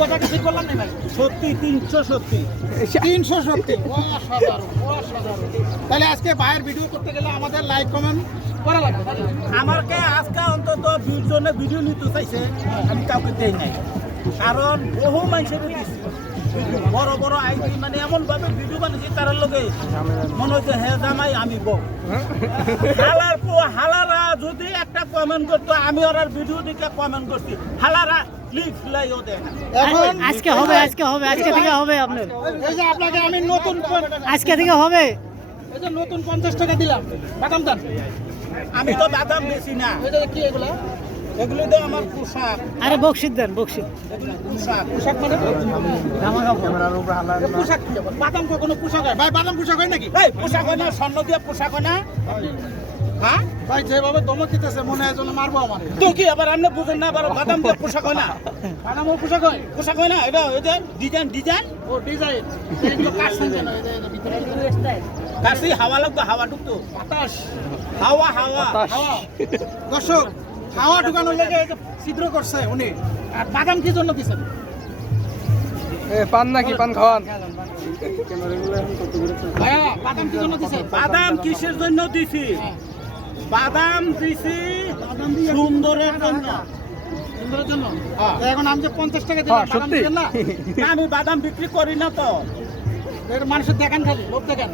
কথা কিছু করলাম না ভাই, সত্যি 370 অসাধারণ। তাহলে আজকে ভাইয়ের ভিডিও করতে গেলে আমাদের লাইক কমেন্ট করা লাগবে। আমাকে আজকে অন্তত 20 জনে ভিডিও নিতে চাইছে, আমি কাউকে দেই নাই, কারণ বহু মানুষের দিচ্ছি বড় বড় আইডি, মানে এমন ভাবে ভিডিও বানিয়েছি তার লগে মনে হচ্ছে হে জামাই আমি বউ। হালারা যদি একটা কমেন্ট করতো, আমি ওর ভিডিও দিকে কমেন্ট করছি, হালারা ক্লিক লাইও দেয় না। এখন আজকে হবে আজকে থেকে হবে আপনার, এই যে আপনাকে আমি নতুন আজকে থেকে হবে। এই যে নতুন 50 টাকা দিলাম, বাদাম দান। আমি তো বাদাম বেশি না, এই যে কি এগুলা? এগুলো তো আমার পোশাক, আরে বকশিত দেন, বকশিত। এগুলো পোশাক। পোশাক মানে পোশাক কি আবার? বাদাম কখনো পোশাক হয়? ভাই বাদাম পোশাক হয় নাকি? এই পোশাক হয় না, স্বর্ণ দিয়ে পোশাক হয় না? হ্যাঁ ভাই যেভাবে দমক দিতেছে মনে হয় যেন মারবো আমার। তো কি আবার আপনি বুঝেন না, আবার বাদাম দিয়ে পোশাক হয় না? বাদামও পোশাক হয়? পোশাক হয় না, এটা ওই যে ডিজাইন ও ডিজাইন। এইগুলো কাজ শুনছে না, এই যে ভিতরে কাশি হাওয়া লাগতো, হাওয়া ঢুকতো, বাতাস। হাওয়া হাওয়া। দর্শক, হাওয়া ঢুকানোর লেগে এই যে ছিদ্র করছে উনি। আর বাদাম কি জন্য দিছেন? পান নাকি পান খাওয়ান? ভাইয়া বাদাম কি জন্য দিছেন? বাদাম কিসের জন্য দিছি? বাদাম দিছি সুন্দরের জন্য। সুন্দরের জন্য। হ্যাঁ। তো এখন আমি যে 50 টাকা দিলাম, বাদাম সত্যি? দিবেন না? না, আমি বাদাম বিক্রি করি না তো। এর মানুষের দেখান খালি, লোক দেখান।